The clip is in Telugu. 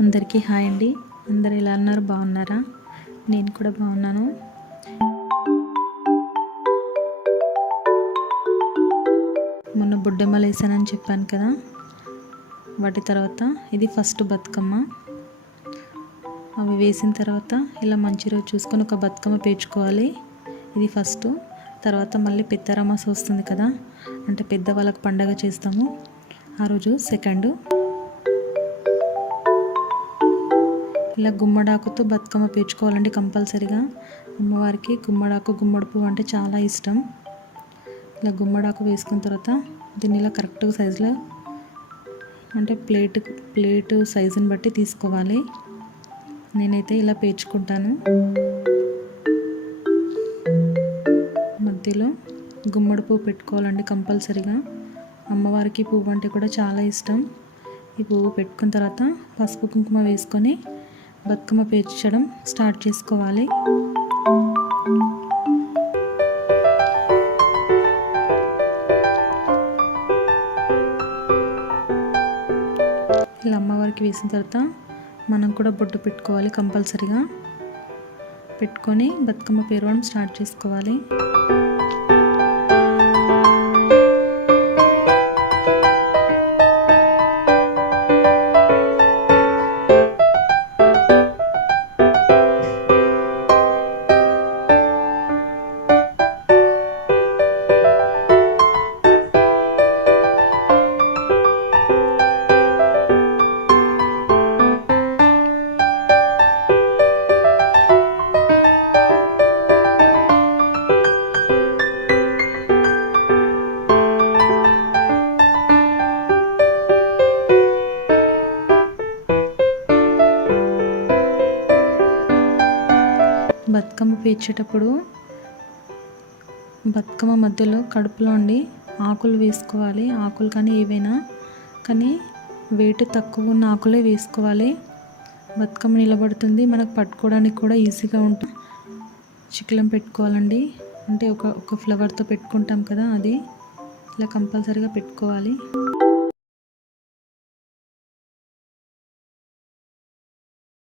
అందరికీ హాయ్ అండి. అందరు ఎలా ఉన్నారు? బాగున్నారా? నేను కూడా బాగున్నాను. మొన్న బుడ్డమ్మలు వేసానని చెప్పాను కదా. వాటి తర్వాత ఇది ఫస్ట్ బతుకమ్మ. అవి వేసిన తర్వాత ఇలా మంచి రోజు చూసుకొని ఒక బతుకమ్మ పేర్చుకోవాలి. ఇది ఫస్ట్. తర్వాత మళ్ళీ పెద్దరమాస వస్తుంది కదా. అంటే పెద్ద వాళ్ళకు పండగ చేస్తాము. ఆ రోజు సెకండ్. ఇలా గుమ్మడాకుతో బతుకమ్మ పేర్చుకోవాలండి కంపల్సరీగా. అమ్మవారికి గుమ్మడాకు గుమ్మడి పువ్వు అంటే చాలా ఇష్టం. ఇలా గుమ్మడాకు వేసుకున్న తర్వాత దీన్ని ఇలా కరెక్ట్గా సైజులో అంటే ప్లేట్ ప్లేట్ సైజుని బట్టి తీసుకోవాలి. నేనైతే ఇలా పేర్చుకుంటాను. మధ్యలో గుమ్మడి పువ్వు పెట్టుకోవాలండి కంపల్సరీగా. అమ్మవారికి పువ్వు అంటే కూడా చాలా ఇష్టం. ఈ పువ్వు పెట్టుకున్న తర్వాత పసుపు కుంకుమ వేసుకొని బతుకమ్మ పేర్చడం స్టార్ట్ చేసుకోవాలి. ఇలా అమ్మవారికి వేసిన తర్వాత మనం కూడా బొట్టు పెట్టుకోవాలి కంపల్సరీగా. పెట్టుకొని బతుకమ్మ పేరవడం స్టార్ట్ చేసుకోవాలి. బతుకమ్మ పేర్చేటప్పుడు బతుకమ్మ మధ్యలో కడుపులో ఉండి ఆకులు వేసుకోవాలి. ఆకులు కానీ ఏవైనా కానీ వెయిట్ తక్కువ ఉన్న ఆకులే వేసుకోవాలి. బతుకమ్మ నిలబడుతుంది. మనకు పట్టుకోవడానికి కూడా ఈజీగా ఉంటుంది. చిక్లం పెట్టుకోవాలండి. అంటే ఒక ఒక ఫ్లవర్తో పెట్టుకుంటాం కదా అది. ఇలా కంపల్సరీగా పెట్టుకోవాలి.